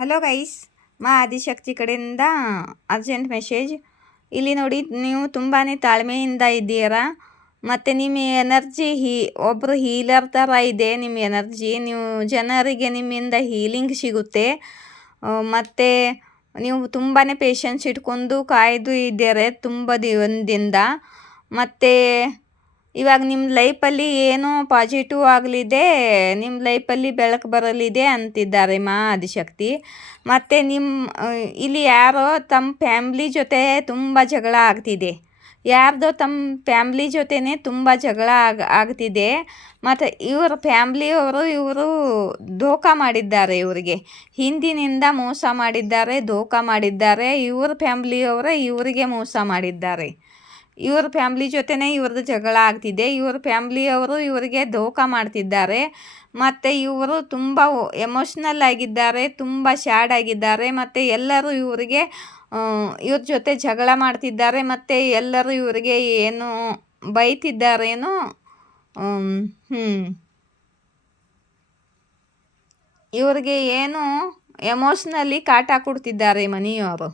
Hello guys, ಮಾ ಆದಿಶಕ್ತಿ ಕಡೆಯಿಂದ urgent message. ಇಲ್ಲಿ ನೋಡಿ, ನೀವು ತುಂಬಾ ತಾಳ್ಮೆಯಿಂದ ಇದ್ದೀರಾ ಮತ್ತು ನಿಮ್ಮ ಎನರ್ಜಿ ಒಬ್ಬರು ಹೀಲರ್ ಥರ ಇದೆ. ನಿಮ್ಮ ಎನರ್ಜಿ, ನೀವು ಜನರಿಗೆ ನಿಮ್ಮಿಂದ ಹೀಲಿಂಗ್ ಸಿಗುತ್ತೆ. ಮತ್ತು ನೀವು ತುಂಬಾ ಪೇಷನ್ಸ್ ಇಟ್ಕೊಂಡು ಕಾಯ್ದು ಇದ್ದೀರ ತುಂಬ ದಿನದಿಂದ. ಮತ್ತು ಇವಾಗ ನಿಮ್ಮ ಲೈಫಲ್ಲಿ ಏನೋ ಪಾಸಿಟಿವ್ ಆಗಲಿದೆ, ನಿಮ್ಮ ಲೈಫಲ್ಲಿ ಬೆಳಕು ಬರಲಿದೆ ಅಂತಿದ್ದಾರೆ ಮಾ ಆದಿಶಕ್ತಿ. ಮತ್ತು ಇಲ್ಲಿ ಯಾರೋ ತಮ್ಮ ಫ್ಯಾಮ್ಲಿ ಜೊತೆ ತುಂಬ ಜಗಳ ಆಗ್ತಿದೆ. ಯಾರ್ದೋ ತಮ್ಮ ಫ್ಯಾಮ್ಲಿ ಜೊತೆನೇ ತುಂಬ ಜಗಳ ಆಗ್ತಿದೆ. ಮತ್ತು ಇವ್ರ ಫ್ಯಾಮ್ಲಿಯವರು ಇವರು ಧೋಕಾ ಮಾಡಿದ್ದಾರೆ, ಇವರಿಗೆ ಹಿಂದಿನಿಂದ ಮೋಸ ಮಾಡಿದ್ದಾರೆ, ಧೋಕಾ ಮಾಡಿದ್ದಾರೆ. ಇವ್ರ ಫ್ಯಾಮ್ಲಿಯವರೇ ಇವರಿಗೆ ಮೋಸ ಮಾಡಿದ್ದಾರೆ. ಇವ್ರ ಫ್ಯಾಮ್ಲಿ ಜೊತೆನೇ ಇವ್ರದ್ದು ಜಗಳ ಆಗ್ತಿದೆ. ಇವ್ರ ಫ್ಯಾಮ್ಲಿಯವರು ಇವರಿಗೆ ಧೋಕಾ ಮಾಡ್ತಿದ್ದಾರೆ. ಮತ್ತು ಇವರು ತುಂಬ ಎಮೋಷ್ನಲ್ ಆಗಿದ್ದಾರೆ, ತುಂಬ ಸ್ಯಾಡ್ ಆಗಿದ್ದಾರೆ. ಮತ್ತು ಎಲ್ಲರೂ ಇವರಿಗೆ ಇವ್ರ ಜೊತೆ ಜಗಳ ಮಾಡ್ತಿದ್ದಾರೆ. ಮತ್ತು ಎಲ್ಲರೂ ಇವರಿಗೆ ಏನು ಬೈತಿದ್ದಾರೇನೋ. ಇವ್ರಿಗೆ ಏನು ಎಮೋಷ್ನಲಿ ಕಾಟ ಕೊಡ್ತಿದ್ದಾರೆ ಮನೆಯವರು,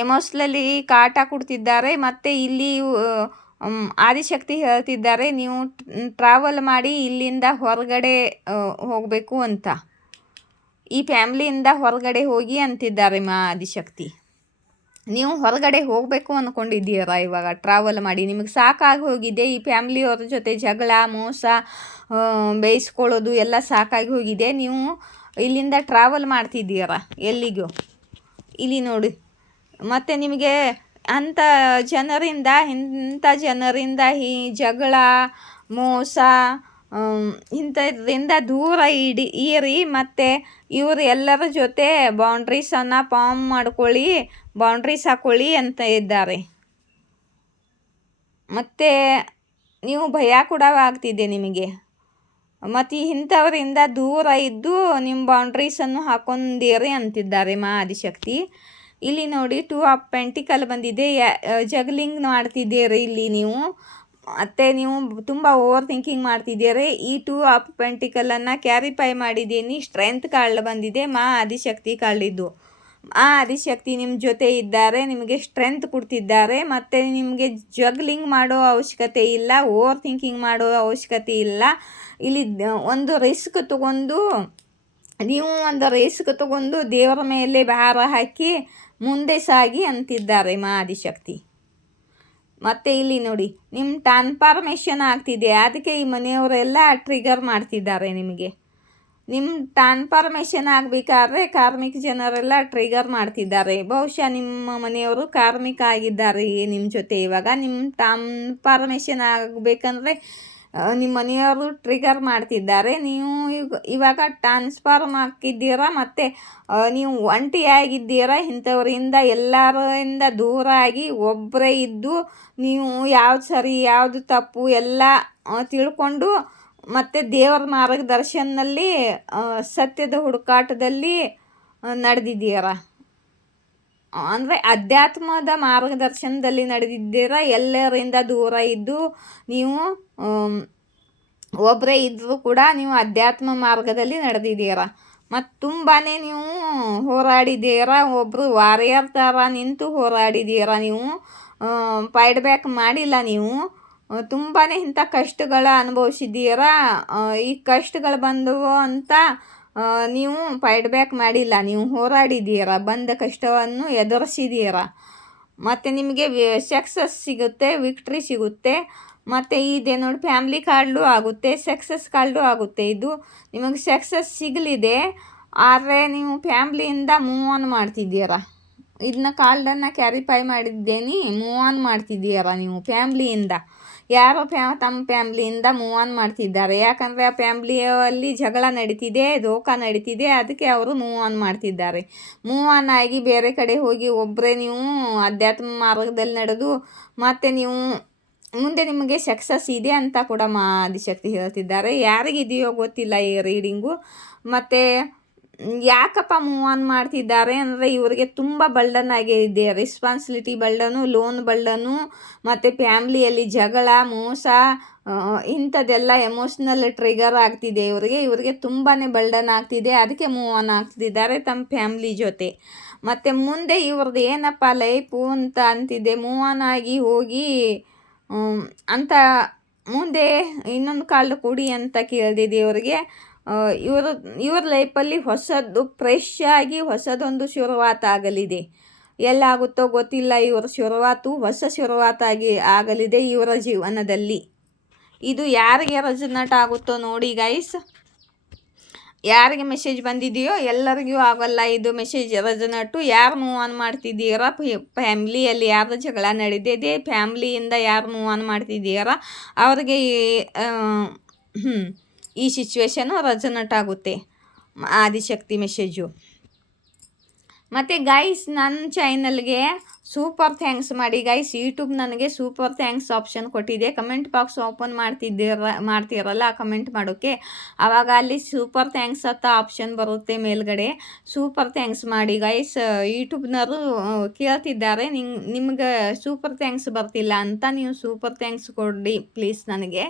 ಎಮೋಷ್ನಲಿ ಕಾಟ ಕೊಡ್ತಿದ್ದಾರೆ. ಮತ್ತು ಇಲ್ಲಿ ಆದಿಶಕ್ತಿ ಹೇಳ್ತಿದ್ದಾರೆ, ನೀವು ಟ್ರಾವೆಲ್ ಮಾಡಿ ಇಲ್ಲಿಂದ ಹೊರಗಡೆ ಹೋಗಬೇಕು ಅಂತ, ಈ ಫ್ಯಾಮ್ಲಿಯಿಂದ ಹೊರಗಡೆ ಹೋಗಿ ಅಂತಿದ್ದಾರೆ ಮಾ ಆದಿಶಕ್ತಿ. ನೀವು ಹೊರಗಡೆ ಹೋಗಬೇಕು ಅಂದ್ಕೊಂಡಿದ್ದೀರಾ ಇವಾಗ ಟ್ರಾವೆಲ್ ಮಾಡಿ. ನಿಮಗೆ ಸಾಕಾಗಿ ಹೋಗಿದೆ ಈ ಫ್ಯಾಮ್ಲಿಯವ್ರ ಜೊತೆ ಜಗಳ, ಮೋಸ, ಬೇಯಿಸ್ಕೊಳ್ಳೋದು ಎಲ್ಲ ಸಾಕಾಗಿ ಹೋಗಿದೆ. ನೀವು ಇಲ್ಲಿಂದ ಟ್ರಾವೆಲ್ ಮಾಡ್ತಿದ್ದೀರಾ ಎಲ್ಲಿಗೂ, ಇಲ್ಲಿ ನೋಡಿ. ಮತ್ತು ನಿಮಗೆ ಇಂಥ ಜನರಿಂದ ಈ ಜಗಳ, ಮೋಸ, ಇಂಥದ್ರಿಂದ ದೂರ ಇರಿ. ಮತ್ತು ಇವರು ಎಲ್ಲರ ಜೊತೆ ಬೌಂಡ್ರೀಸನ್ನು ಫಾರ್ಮ್ ಮಾಡ್ಕೊಳ್ಳಿ, ಬೌಂಡ್ರೀಸ್ ಹಾಕ್ಕೊಳ್ಳಿ ಅಂತ ಇದ್ದಾರೆ. ಮತ್ತು ನೀವು ಭಯ ಕೂಡ ಆಗ್ತಿದೆ ನಿಮಗೆ. ಮತ್ತು ಇಂಥವರಿಂದ ದೂರ ಇದ್ದು ನಿಮ್ಮ ಬೌಂಡ್ರೀಸನ್ನು ಹಾಕೊಂಡಿರಿ ಅಂತಿದ್ದಾರೆ ಮಾ ಆದಿಶಕ್ತಿ. ಇಲ್ಲಿ ನೋಡಿ, 2 ಆಫ್ ಪೆಂಟಿಕಲ್ ಬಂದಿದೆ. ಜಗ್ಲಿಂಗ್ ಮಾಡ್ತಿದ್ದೀರಿ ಇಲ್ಲಿ ನೀವು. ಮತ್ತು ನೀವು ತುಂಬ ಓವರ್ ಥಿಂಕಿಂಗ್ ಮಾಡ್ತಿದ್ದೀರಿ. ಈ 2 ಆಫ್ ಪೆಂಟಿಕಲನ್ನು ಕ್ಯಾರಿಫೈ ಮಾಡಿದ್ದೀನಿ. ಸ್ಟ್ರೆಂತ್ ಕಾರ್ಡ್ ಬಂದಿದೆ, ಮಾ ಆದಿಶಕ್ತಿ ಕಾರ್ಡಿದ್ದು. ಆ ಆದಿಶಕ್ತಿ ನಿಮ್ಮ ಜೊತೆ ಇದ್ದಾರೆ, ನಿಮಗೆ ಸ್ಟ್ರೆಂತ್ ಕೊಡ್ತಿದ್ದಾರೆ. ಮತ್ತು ನಿಮಗೆ ಜಗ್ಲಿಂಗ್ ಮಾಡೋ ಅವಶ್ಯಕತೆ ಇಲ್ಲ, ಓವರ್ ಥಿಂಕಿಂಗ್ ಮಾಡೋ ಅವಶ್ಯಕತೆ ಇಲ್ಲ. ಇಲ್ಲಿ ಒಂದು ರಿಸ್ಕ್ ತಗೊಂಡು ದೇವರ ಮೇಲೆ ಭಾರ ಹಾಕಿ ಮುಂದೆ ಸಾಗಿ ಅಂತಿದ್ದಾರೆ ಮಾ ಆದಿಶಕ್ತಿ. ಮತ್ತು ಇಲ್ಲಿ ನೋಡಿ, ನಿಮ್ಮ ಟ್ರಾನ್ಸ್ಫಾರ್ಮೇಷನ್ ಆಗ್ತಿದೆ, ಅದಕ್ಕೆ ಈ ಮನೆಯವರೆಲ್ಲ ಟ್ರಿಗರ್ ಮಾಡ್ತಿದ್ದಾರೆ ನಿಮಗೆ. ನಿಮ್ಮ ಟ್ರಾನ್ಸ್ಫಾರ್ಮೇಷನ್ ಆಗಬೇಕಾದ್ರೆ ಕಾರ್ಮಿಕ ಜನರೆಲ್ಲ ಟ್ರಿಗರ್ ಮಾಡ್ತಿದ್ದಾರೆ. ಬಹುಶಃ ನಿಮ್ಮ ಮನೆಯವರು ಕಾರ್ಮಿಕ ಆಗಿದ್ದಾರೆ ನಿಮ್ಮ ಜೊತೆ. ಇವಾಗ ನಿಮ್ಮ ಟ್ರಾನ್ಸ್ಫಾರ್ಮೇಷನ್ ಆಗಬೇಕಂದ್ರೆ ನಿಮ್ಮ ಮನೆಯವರು ಟ್ರಿಗರ್ ಮಾಡ್ತಿದ್ದಾರೆ. ನೀವು ಇವಾಗ ಟ್ರಾನ್ಸ್ಫಾರ್ಮ್ ಹಾಕಿದ್ದೀರಾ. ಮತ್ತು ನೀವು ಒಂಟಿಯಾಗಿದ್ದೀರಾ. ಇಂಥವರಿಂದ ಎಲ್ಲರಿಂದ ದೂರ ಆಗಿ ಒಬ್ಬರೇ ಇದ್ದು ನೀವು ಯಾವ್ದು ಸರಿ ಯಾವುದು ತಪ್ಪು ಎಲ್ಲ ತಿಳ್ಕೊಂಡು, ಮತ್ತು ದೇವರ ಮಾರ್ಗದರ್ಶನದಲ್ಲಿ, ಸತ್ಯದ ಹುಡುಕಾಟದಲ್ಲಿ ನಡೆದಿದ್ದೀರಾ. ಅಂದರೆ ಅಧ್ಯಾತ್ಮದ ಮಾರ್ಗದರ್ಶನದಲ್ಲಿ ನಡೆದಿದ್ದೀರಾ. ಎಲ್ಲರಿಂದ ದೂರ ಇದ್ದು ನೀವು ಒಬ್ಬರೇ ಇದ್ದರೂ ಕೂಡ ನೀವು ಅಧ್ಯಾತ್ಮ ಮಾರ್ಗದಲ್ಲಿ ನಡೆದಿದ್ದೀರಾ. ಮತ್ತು ತುಂಬಾ ನೀವು ಹೋರಾಡಿದ್ದೀರಾ. ಒಬ್ಬರು ವಾರಿಯರ್ ಥರ ನಿಂತು ಹೋರಾಡಿದ್ದೀರಾ. ನೀವು ಫೈಟ್ ಬ್ಯಾಕ್ ಮಾಡಿಲ್ಲ. ನೀವು ತುಂಬಾ ಇಂಥ ಕಷ್ಟಗಳ ಅನುಭವಿಸಿದ್ದೀರಾ. ಈ ಕಷ್ಟಗಳು ಬಂದವು ಅಂತ ನೀವು ಫೈಟ್ ಬ್ಯಾಕ್ ಮಾಡಿಲ್ಲ, ನೀವು ಹೋರಾಡಿದ್ದೀರಾ, ಬಂದ ಕಷ್ಟವನ್ನು ಎದುರಿಸಿದ್ದೀರಾ. ಮತ್ತು ನಿಮಗೆ ಸಕ್ಸಸ್ ಸಿಗುತ್ತೆ, ವಿಕ್ಟ್ರಿ ಸಿಗುತ್ತೆ. ಮತ್ತು ಇದೆ ನೋಡಿ, ಫ್ಯಾಮ್ಲಿ ಕಾರ್ಡು ಆಗುತ್ತೆ, ಸಕ್ಸಸ್ ಕಾರ್ಡು ಆಗುತ್ತೆ. ಇದು ನಿಮಗೆ ಸಕ್ಸಸ್ ಸಿಗಲಿದೆ, ಆದರೆ ನೀವು ಫ್ಯಾಮ್ಲಿಯಿಂದ ಮೂವ್ ಆನ್ ಮಾಡ್ತಿದ್ದೀರಾ. ಇದನ್ನ ಕಾರ್ಡನ್ನು ಕ್ಯಾರಿಫೈ ಮಾಡಿದ್ದೇನೆ. ಮೂವ್ ಆನ್ ಮಾಡ್ತಿದ್ದೀರಾ ನೀವು ಫ್ಯಾಮ್ಲಿಯಿಂದ. ಯಾರೋ ತಮ್ಮ ಫ್ಯಾಮ್ಲಿಯಿಂದ ಮೂವ್ ಆನ್ ಮಾಡ್ತಿದ್ದಾರೆ. ಯಾಕಂದರೆ ಆ ಫ್ಯಾಮ್ಲಿಯಲ್ಲಿ ಜಗಳ ನಡೀತಿದೆ, ಧೋಕಾ ನಡೀತಿದೆ, ಅದಕ್ಕೆ ಅವರು ಮೂವ್ ಆನ್ ಮಾಡ್ತಿದ್ದಾರೆ. ಮೂವ್ ಆನ್ ಆಗಿ ಬೇರೆ ಕಡೆ ಹೋಗಿ ಒಬ್ಬರೇ ನೀವು ಅಧ್ಯಾತ್ಮ ಮಾರ್ಗದಲ್ಲಿ ನಡೆದು, ಮತ್ತು ನೀವು ಮುಂದೆ ನಿಮಗೆ ಸಕ್ಸಸ್ ಇದೆ ಅಂತ ಕೂಡ ಮಾ ಆದಿಶಕ್ತಿ ಹೇಳ್ತಿದ್ದಾರೆ. ಯಾರಿಗಿದೆಯೋ ಗೊತ್ತಿಲ್ಲ ಈ ರೀಡಿಂಗು. ಮತ್ತು ಯಾಕಪ್ಪ ಮೂವ್ ಆನ್ ಮಾಡ್ತಿದ್ದಾರೆ ಅಂದರೆ ಇವರಿಗೆ ತುಂಬ ಬರ್ಡನ್ ಆಗಿದೆ, ರೆಸ್ಪಾನ್ಸಿಬಿಲಿಟಿ ಬರ್ಡನು, ಲೋನ್ ಬರ್ಡನು, ಮತ್ತು ಫ್ಯಾಮ್ಲಿಯಲ್ಲಿ ಜಗಳ, ಮೋಸ, ಇಂಥದ್ದೆಲ್ಲ ಎಮೋಷ್ನಲ್ ಟ್ರಿಗರ್ ಆಗ್ತಿದೆ ಇವರಿಗೆ ತುಂಬಾ ಬರ್ಡನ್ ಆಗ್ತಿದೆ. ಅದಕ್ಕೆ ಮೂವ್ ಆನ್ ಆಗ್ತಿದ್ದಾರೆ ತಮ್ಮ ಫ್ಯಾಮ್ಲಿ ಜೊತೆ. ಮತ್ತು ಮುಂದೆ ಇವ್ರದ್ದು ಏನಪ್ಪ ಲೈಫು ಅಂತ ಅಂತಿದೆ, ಮೂವ್ ಆನ್ ಆಗಿ ಹೋಗಿ ಅಂತ ಮುಂದೆ ಇನ್ನೊಂದು ಕಾಲ್ಡು ಕೊಡಿ ಅಂತ ಕೇಳಿದೆ ಇವ್ರಿಗೆ. ಇವ್ರ ಲೈಫಲ್ಲಿ ಹೊಸದು ಫ್ರೆಶ್ ಆಗಿ ಹೊಸದೊಂದು ಶುರುವಾತ ಆಗಲಿದೆ. ಎಲ್ಲಾಗುತ್ತೋ ಗೊತ್ತಿಲ್ಲ, ಇವರ ಹೊಸ ಶುರುವಾತಾಗಿ ಆಗಲಿದೆ ಇವರ ಜೀವನದಲ್ಲಿ. ಇದು ಯಾರಿಗೆ ರೆಸೊನೇಟ್ ಆಗುತ್ತೋ ನೋಡಿ ಗೈಸ್. ಯಾರಿಗೆ ಮೆಸೇಜ್ ಬಂದಿದೆಯೋ ಎಲ್ಲರಿಗೂ ಆಗಲ್ಲ ಇದು ಮೆಸೇಜ್ ರೆಸೊನೇಟು. ಯಾರು ಮೂವ್ ಆನ್ ಮಾಡ್ತಿದ್ದೀರಾ, ಫ್ಯಾಮ್ಲಿಯಲ್ಲಿ ಯಾರು ಜಗಳ ನಡೀತಿದೆ, ಫ್ಯಾಮ್ಲಿಯಿಂದ ಯಾರು ಮೂವ್ ಆನ್ ಮಾಡ್ತಿದ್ದೀರಾ ಅವ್ರಿಗೆ ಈ ಸಿಚುವೇಶನು ರೆಸೊನೇಟ್ ಆಗುತ್ತೆ ಆದಿಶಕ್ತಿ ಮೆಸೇಜು. ಮತ್ತು ಗೈಸ್ ನನ್ನ ಚಾನಲ್ಗೆ ಸೂಪರ್ ಥ್ಯಾಂಕ್ಸ್ ಮಾಡಿ ಗೈಸ್. ಯೂಟ್ಯೂಬ್ ನನಗೆ ಸೂಪರ್ ಥ್ಯಾಂಕ್ಸ್ ಆಪ್ಷನ್ ಕೊಟ್ಟಿದೆ. ಕಮೆಂಟ್ ಬಾಕ್ಸ್ ಓಪನ್ ಮಾಡ್ತಿರಲ್ಲ ಕಮೆಂಟ್ ಮಾಡೋಕ್ಕೆ, ಆವಾಗ ಅಲ್ಲಿ ಸೂಪರ್ ಥ್ಯಾಂಕ್ಸ್ ಅಂತ ಆಪ್ಷನ್ ಬರುತ್ತೆ ಮೇಲ್ಗಡೆ. ಸೂಪರ್ ಥ್ಯಾಂಕ್ಸ್ ಮಾಡಿ ಗೈಸ್. ಯೂಟ್ಯೂಬ್ನವರು ಕೇಳ್ತಿದ್ದಾರೆ ನಿಮ್ಗೆ ಸೂಪರ್ ಥ್ಯಾಂಕ್ಸ್ ಬರ್ತಿಲ್ಲ ಅಂತ, ನೀವು ಸೂಪರ್ ಥ್ಯಾಂಕ್ಸ್ ಕೊಡಿ ಪ್ಲೀಸ್ ನನಗೆ.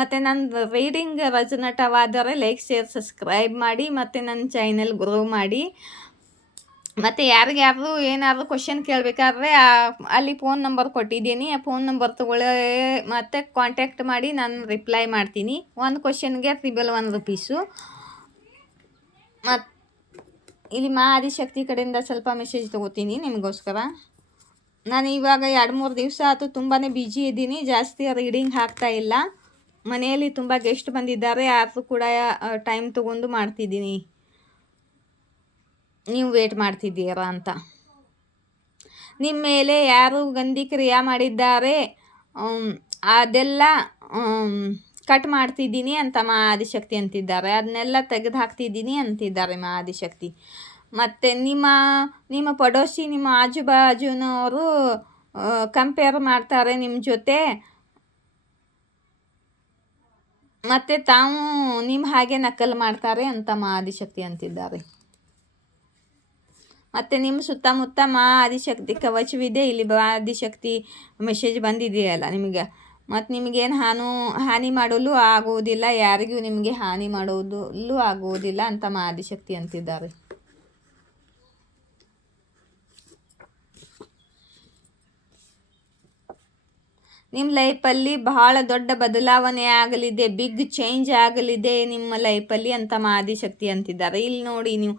ಮತ್ತು ನನ್ನ ರೀಡಿಂಗ್ ರೆಸೊನೇಟವಾದರೆ ಲೈಕ್, ಶೇರ್, ಸಬ್ಸ್ಕ್ರೈಬ್ ಮಾಡಿ ಮತ್ತು ನನ್ನ ಚಾನಲ್ ಗ್ರೋ ಮಾಡಿ. ಮತ್ತು ಯಾರಿಗಾದ್ರು ಏನಾದರೂ ಕ್ವಶನ್ ಕೇಳಬೇಕಾದ್ರೆ ಅಲ್ಲಿ ಫೋನ್ ನಂಬರ್ ಕೊಟ್ಟಿದ್ದೀನಿ, ಆ ಫೋನ್ ನಂಬರ್ ತಗೊಳ್ಳಿ ಮತ್ತು ಕಾಂಟ್ಯಾಕ್ಟ್ ಮಾಡಿ ನಾನು ರಿಪ್ಲೈ ಮಾಡ್ತೀನಿ. ಒಂದು ಕ್ವಶನ್ಗೆ ₹1 ಮತ್ತು ಇಲ್ಲಿ ಆದಿಶಕ್ತಿ ಕಡೆಯಿಂದ ಸ್ವಲ್ಪ ಮೆಸೇಜ್ ತೊಗೋತೀನಿ ನಿಮಗೋಸ್ಕರ. ನಾನು ಇವಾಗ 2-3 ದಿವಸ ಆಯಿತು ತುಂಬಾ ಬ್ಯುಸಿ ಇದ್ದೀನಿ, ಜಾಸ್ತಿ ರೀಡಿಂಗ್ ಆಗ್ತಾ ಇಲ್ಲ. ಮನೆಯಲ್ಲಿ ತುಂಬ ಗೆಸ್ಟ್ ಬಂದಿದ್ದಾರೆ, ಆದರೂ ಕೂಡ ಟೈಮ್ ತೊಗೊಂಡು ಮಾಡ್ತಿದ್ದೀನಿ, ನೀವು ವೇಟ್ ಮಾಡ್ತಿದ್ದೀರಾ ಅಂತ. ನಿಮ್ಮ ಮೇಲೆ ಯಾರು ಗಂದಿ ಕ್ರಿಯೆ ಮಾಡಿದ್ದಾರೆ ಅದೆಲ್ಲ ಕಟ್ ಮಾಡ್ತಿದ್ದೀನಿ ಅಂತ ಆದಿಶಕ್ತಿ ಅಂತಿದ್ದಾರೆ, ಅದನ್ನೆಲ್ಲ ತೆಗೆದು ಹಾಕ್ತಿದ್ದೀನಿ ಅಂತಿದ್ದಾರೆ ಆದಿಶಕ್ತಿ. ಮತ್ತು ನಿಮ್ಮ ಪಡೋಸಿ, ನಿಮ್ಮ ಆಜು ಬಾಜುನವರು ಕಂಪೇರ್ ಮಾಡ್ತಾರೆ ನಿಮ್ಮ ಜೊತೆ, ಮತ್ತು ತಾವು ನಿಮ್ಮ ಹಾಗೆ ನಕಲು ಮಾಡ್ತಾರೆ ಅಂತ ಆದಿಶಕ್ತಿ ಅಂತಿದ್ದಾರೆ. ಮತ್ತು ನಿಮ್ಮ ಸುತ್ತಮುತ್ತ ಆದಿಶಕ್ತಿ ಕವಚವಿದೆ. ಇಲ್ಲಿ ಆದಿಶಕ್ತಿ ಮೆಸೇಜ್ ಬಂದಿದೆಯಲ್ಲ ನಿಮಗೆ, ಮತ್ತು ನಿಮಗೇನು ಹಾನಿ ಮಾಡಲು ಆಗುವುದಿಲ್ಲ, ಯಾರಿಗೂ ನಿಮಗೆ ಹಾನಿ ಮಾಡೋದಲ್ಲೂ ಆಗುವುದಿಲ್ಲ ಅಂತ ಆದಿಶಕ್ತಿ ಅಂತಿದ್ದಾರೆ. ನಿಮ್ಮ ಲೈಫಲ್ಲಿ ಬಹಳ ದೊಡ್ಡ ಬದಲಾವಣೆ ಆಗಲಿದೆ, ಬಿಗ್ ಚೇಂಜ್ ಆಗಲಿದೆ ನಿಮ್ಮ ಲೈಫಲ್ಲಿ ಅಂತ ಆದಿಶಕ್ತಿ ಅಂತಿದ್ದಾರೆ. ಇಲ್ಲಿ ನೋಡಿ, ನೀವು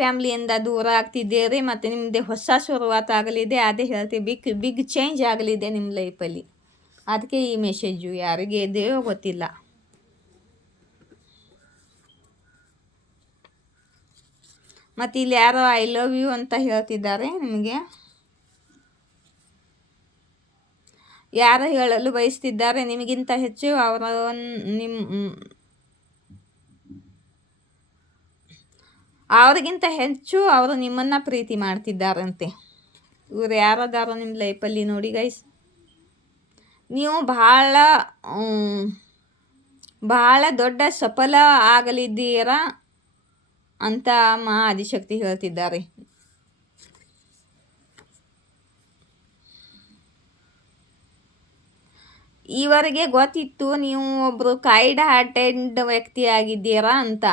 ಫ್ಯಾಮ್ಲಿಯಿಂದ ದೂರ ಆಗ್ತಿದ್ದೀರಿ ಮತ್ತು ನಿಮ್ಮದೇ ಹೊಸ ಶುರುವಾತ ಆಗಲಿದೆ. ಅದೇ ಹೇಳ್ತೀವಿ, ಬಿಗ್ ಚೇಂಜ್ ಆಗಲಿದೆ ನಿಮ್ಮ ಲೈಫಲ್ಲಿ. ಅದಕ್ಕೆ ಈ ಮೆಸೇಜು ಯಾರಿಗೆ ಇದೆಯೋ ಗೊತ್ತಿಲ್ಲ. ಮತ್ತು ಇಲ್ಲಿ ಯಾರೋ ಐ ಲವ್ ಯು ಅಂತ ಹೇಳ್ತಿದ್ದಾರೆ ನಿಮಗೆ. ಯಾರು ಹೇಳಲು ಬಯಸ್ತಿದ್ದಾರೆ ನಿಮಗಿಂತ ಹೆಚ್ಚು ಅವ್ರಿಗಿಂತ ಹೆಚ್ಚು ಅವರು ನಿಮ್ಮನ್ನು ಪ್ರೀತಿ ಮಾಡ್ತಿದ್ದಾರಂತೆ. ಇವರು ಯಾರದಾರೋ ನಿಮ್ಮ ಲೈಫಲ್ಲಿ ನೋಡಿ ಗೈಸ್. ನೀವು ಬಹಳ ದೊಡ್ಡ ಸಫಲ ಆಗಲಿದ್ದೀರಾ ಅಂತ ಆದಿಶಕ್ತಿ ಹೇಳ್ತಿದ್ದಾರೆ. ಇವರಿಗೆ ಗೊತ್ತಿತ್ತು ನೀವು ಒಬ್ಬರು ಕೈಂಡ್ ಹಾರ್ಟೆಡ್ ವ್ಯಕ್ತಿಯಾಗಿದ್ದೀರಾ ಅಂತ,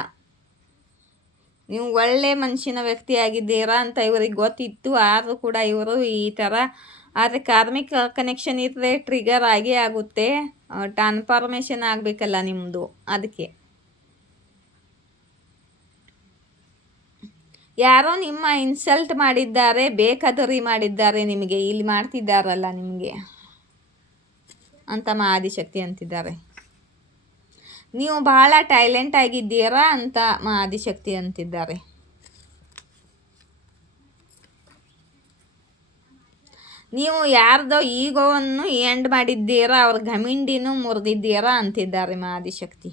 ನೀವು ಒಳ್ಳೆ ಮನುಷ್ಯನ ವ್ಯಕ್ತಿಯಾಗಿದ್ದೀರಾ ಅಂತ ಇವರಿಗೆ ಗೊತ್ತಿತ್ತು. ಆದರೂ ಕೂಡ ಇವರು ಈ ಥರ, ಆದರೆ ಕಾರ್ಮಿಕ ಕನೆಕ್ಷನ್ ಇದ್ದರೆ ಟ್ರಿಗರ್ ಆಗೇ ಆಗುತ್ತೆ, ಟ್ರಾನ್ಸ್ಫಾರ್ಮೇಷನ್ ಆಗಬೇಕಲ್ಲ ನಿಮ್ಮದು. ಅದಕ್ಕೆ ಯಾರೋ ನಿಮ್ಮ ಇನ್ಸಲ್ಟ್ ಮಾಡಿದ್ದಾರೆ, ಬೇಕಾದರಿ ಮಾಡಿದ್ದಾರೆ ನಿಮಗೆ, ಇಲ್ಲಿ ಮಾಡ್ತಿದ್ದಾರಲ್ಲ ನಿಮಗೆ ಅಂತ ಆದಿಶಕ್ತಿ ಅಂತಿದ್ದಾರೆ. ನೀವು ಬಹಳ ಟ್ಯಾಲೆಂಟ್ ಆಗಿದ್ದೀರಾ ಅಂತ ಆದಿಶಕ್ತಿ ಅಂತಿದ್ದಾರೆ. ನೀವು ಯಾರ್ದೋ ಈಗೋವನ್ನು ಎಂಡ್ ಮಾಡಿದ್ದೀರಾ, ಅವ್ರ ಘಮಿಂಡಿನೂ ಮುರಿದಿದ್ದೀರಾ ಅಂತಿದ್ದಾರೆ ಆದಿಶಕ್ತಿ.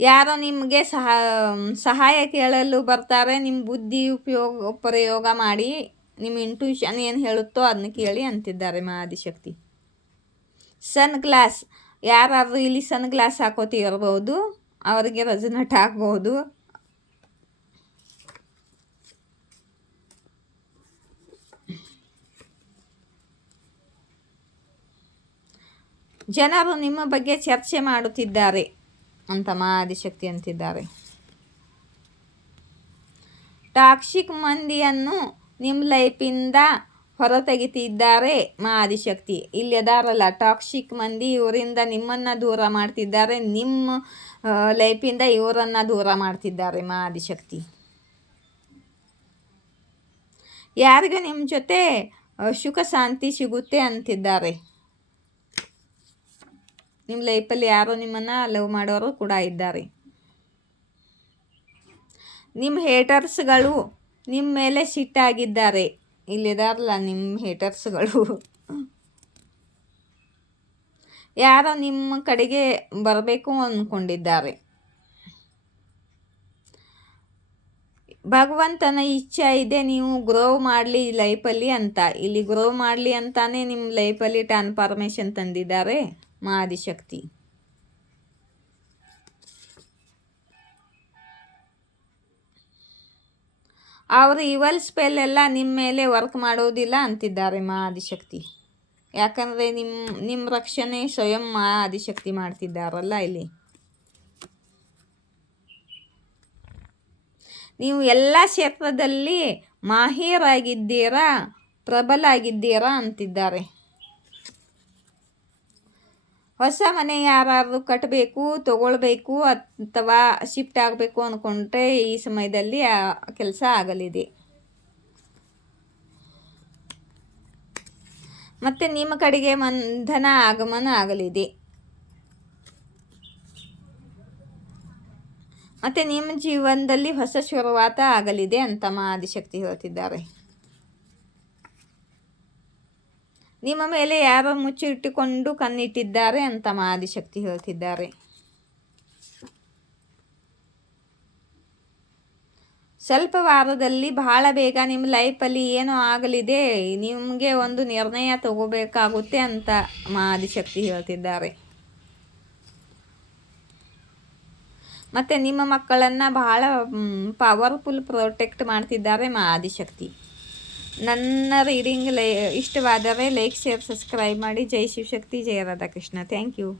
ಯಾರೋ ನಿಮಗೆ ಸಹಾಯ ಕೇಳಲು ಬರ್ತಾರೆ, ನಿಮ್ಮ ಬುದ್ಧಿ ಪ್ರಯೋಗ ಮಾಡಿ ನಿಮ್ಮ ಇಂಟ್ಯೂಷನ್ ಏನು ಹೇಳುತ್ತೋ ಅದನ್ನ ಕೇಳಿ ಅಂತಿದ್ದಾರೆ ಆದಿಶಕ್ತಿ. ಸನ್ ಗ್ಲಾಸ್, ಯಾರಾದರೂ ಇಲ್ಲಿ ಸನ್ ಗ್ಲಾಸ್ ಹಾಕೋತಿರ್ಬೋದು, ಅವರಿಗೆ ರೆಸನೇಟ್ ಆಗ್ಬೋದು. ಜನರು ನಿಮ್ಮ ಬಗ್ಗೆ ಚರ್ಚೆ ಮಾಡುತ್ತಿದ್ದಾರೆ ಅಂತ ಮಹಾದಿಶಕ್ತಿ ಅಂತಿದ್ದಾರೆ. ಟಾಕ್ಸಿಕ್ ಮಂದಿಯನ್ನು ನಿಮ್ಮ ಲೈಫಿಂದ ಹೊರತೆಗಿತಿದ್ದಾರೆ ಮಹಾದಿಶಕ್ತಿ. ಇಲ್ಲಿ ಅದಾರಲ್ಲ ಟಾಕ್ಸಿಕ್ ಮಂದಿ, ಇವರಿಂದ ನಿಮ್ಮನ್ನು ದೂರ ಮಾಡ್ತಿದ್ದಾರೆ, ನಿಮ್ಮ ಲೈಫಿಂದ ಇವರನ್ನು ದೂರ ಮಾಡ್ತಿದ್ದಾರೆ ಮಹಾದಿಶಕ್ತಿ. ಯಾರಿಗೂ ನಿಮ್ಮ ಜೊತೆ ಸುಖ ಶಾಂತಿ ಸಿಗುತ್ತೆ ಅಂತಿದ್ದಾರೆ. ನಿಮ್ಮ ಲೈಫಲ್ಲಿ ಯಾರೋ ನಿಮ್ಮನ್ನು ಲವ್ ಮಾಡೋರು ಕೂಡ ಇದ್ದಾರೆ. ನಿಮ್ಮ ಹೇಟರ್ಸ್ಗಳು ನಿಮ್ಮ ಮೇಲೆ ಸಿಟ್ಟಾಗಿದ್ದಾರೆ. ಇಲ್ಲಿದಾರಲ್ಲ ನಿಮ್ಮ ಹೇಟರ್ಸ್ಗಳು. ಯಾರೋ ನಿಮ್ಮ ಕಡೆಗೆ ಬರಬೇಕು ಅಂದ್ಕೊಂಡಿದ್ದಾರೆ. ಭಗವಂತನ ಇಚ್ಛೆ ಇದೆ ನೀವು ಗ್ರೋ ಮಾಡಲಿ ಲೈಫಲ್ಲಿ ಅಂತ. ಇಲ್ಲಿ ಗ್ರೋ ಮಾಡಲಿ ಅಂತಾನೆ ನಿಮ್ಮ ಲೈಫಲ್ಲಿ ಟ್ರಾನ್ಸ್ಫಾರ್ಮೇಷನ್ ತಂದಿದ್ದಾರೆ ಮಹಾದಿಶಕ್ತಿ. ಅವರು ಇವಲ್ ಸ್ಪೆಲ್ ಎಲ್ಲ ನಿಮ್ಮ ಮೇಲೆ ವರ್ಕ್ ಮಾಡೋದಿಲ್ಲ ಅಂತಿದ್ದಾರೆ ಮಹಾದಿಶಕ್ತಿ. ಯಾಕಂದರೆ ನಿಮ್ಮ ರಕ್ಷಣೆ ಸ್ವಯಂ ಮಹಾದಿಶಕ್ತಿ ಮಾಡ್ತಿದ್ದಾರಲ್ಲ ಇಲ್ಲಿ. ನೀವು ಎಲ್ಲ ಕ್ಷೇತ್ರದಲ್ಲಿ ಮಾಹಿರಾಗಿದ್ದೀರಾ, ಪ್ರಬಲ ಆಗಿದ್ದೀರಾ ಅಂತಿದ್ದಾರೆ. ಹೊಸ ಮನೆ ಯಾರಾದರೂ ಕಟ್ಟಬೇಕು, ತಗೊಳ್ಬೇಕು ಅಥವಾ ಶಿಫ್ಟ್ ಆಗಬೇಕು ಅಂದ್ಕೊಂಡ್ರೆ ಈ ಸಮಯದಲ್ಲಿ ಆ ಕೆಲಸ ಆಗಲಿದೆ. ಮತ್ತು ನಿಮ್ಮ ಕಡೆಗೆ ಧನ ಆಗಮನ ಆಗಲಿದೆ. ಮತ್ತು ನಿಮ್ಮ ಜೀವನದಲ್ಲಿ ಹೊಸ ಶುರುವಾತ ಆಗಲಿದೆ ಅಂತ ಮಹಾದಿಶಕ್ತಿ ಹೇಳ್ತಿದ್ದಾರೆ. ನಿಮ್ಮ ಮೇಲೆ ಯಾರೋ ಮುಚ್ಚಿಟ್ಟುಕೊಂಡು ಕಣ್ಣಿಟ್ಟಿದ್ದಾರೆ ಅಂತ ಮಹಾದಿಶಕ್ತಿ ಹೇಳ್ತಿದ್ದಾರೆ. ಸ್ವಲ್ಪ ವಾರದಲ್ಲಿ ಬಹಳ ಬೇಗ ನಿಮ್ಮ ಲೈಫಲ್ಲಿ ಏನೋ ಆಗಲಿದೆ, ನಿಮಗೆ ಒಂದು ನಿರ್ಣಯ ತಗೋಬೇಕಾಗುತ್ತೆ ಅಂತ ಮಹಾದಿಶಕ್ತಿ ಹೇಳ್ತಿದ್ದಾರೆ. ಮತ್ತು ನಿಮ್ಮ ಮಕ್ಕಳನ್ನು ಬಹಳ ಪವರ್ಫುಲ್ ಪ್ರೊಟೆಕ್ಟ್ ಮಾಡ್ತಿದ್ದಾರೆ ಮಹಾದಿಶಕ್ತಿ. ನನ್ನ ರೀಡಿಂಗ್ ಇಷ್ಟವಾದರೆ ಲೈಕ್, ಶೇರ್, ಸಬ್ಸ್ಕ್ರೈಬ್ ಮಾಡಿ. ಜೈ ಶಿವಶಕ್ತಿ, ಜಯ ರಾಧಾಕೃಷ್ಣ. Thank you.